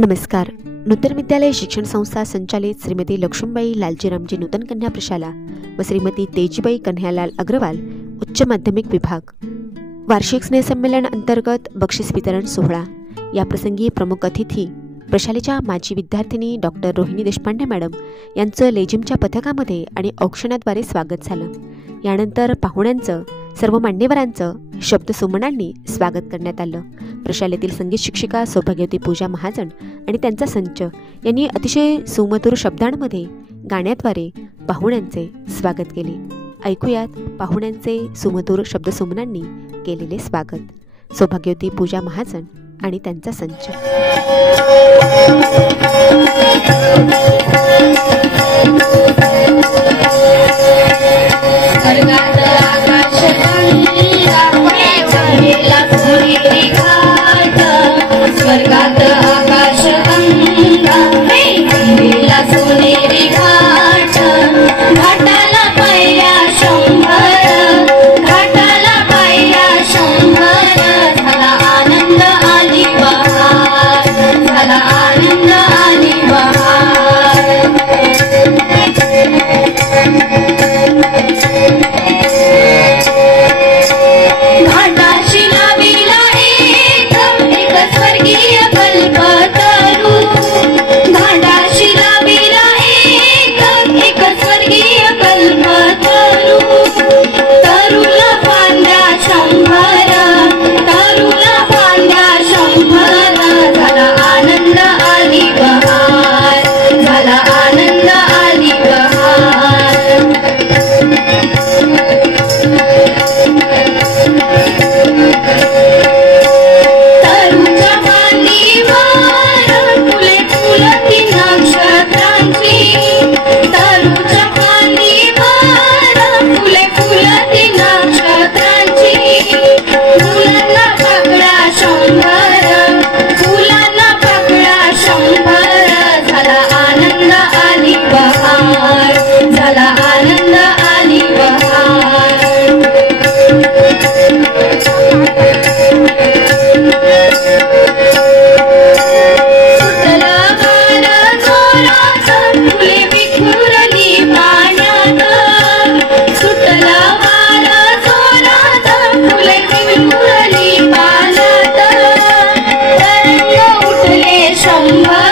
नमस्कार. नूतन विद्यालय शिक्षण संस्था संचालित श्रीमती लक्ष्मीबाई लालजीरामजी नूतन कन्या प्रशाला व श्रीमती तेजीबाई कन्हैयालाल अग्रवाल उच्च माध्यमिक विभाग वार्षिक स्नेहसंमेलन अंतर्गत बक्षीस वितरण सोहळा. या प्रसंगी प्रमुख अतिथी प्रशालेच्या माजी विद्यार्थिनी डॉक्टर रोहिणी देशपांडे मॅडम यांचं लेझिमच्या पथकामध्ये आणि औक्षणाद्वारे स्वागत झालं. यानंतर पाहुण्यांचं सर्व मान्यवरांचं शब्दसुमनांनी स्वागत करण्यात आलं. प्रशालेतील संगीत शिक्षिका सौभाग्यवती पूजा महाजन आणि त्यांचा संच यांनी अतिशय सुमधुर शब्दांमध्ये गाण्याद्वारे पाहुण्यांचे स्वागत केले. ऐकूयात पाहुण्यांचे सुमधुर शब्दसुमनांनी केलेले स्वागत. सौभाग्यवती पूजा महाजन आणि त्यांचा संच. स्वर्गात आकाश गंगा वेला सोनेरी घाट घाटाला पायऱ्या शंभर घाटाला पायऱ्या शंभर झाला आनंद आली बहार झाला आनंद आली बहार. घाटाशी लाविला एक स्वर्गीय कल्पतरू घाटाशी लाविला एक स्वर्गीय कल्पतरू तरुला फांद्या शंभर तरुला फांद्या शंभर झाला आनंद आली बहार झाला आनंद आली बहार. तरुच्या फांदीवर फुले फुलती नक्षत्रांची तरुच्या फांदीवर फुले फुलती नक्षत्रांची फुलांना पाकळ्या शंभर फुलांना पाकळ्या शंभर झाला आनंद आली बहार झाला आनंद आली बहार. फुले विखुरली पाण्यात सुटला वारा जोरात फुले विखुरली पाण्यात तरंग उठले शंभर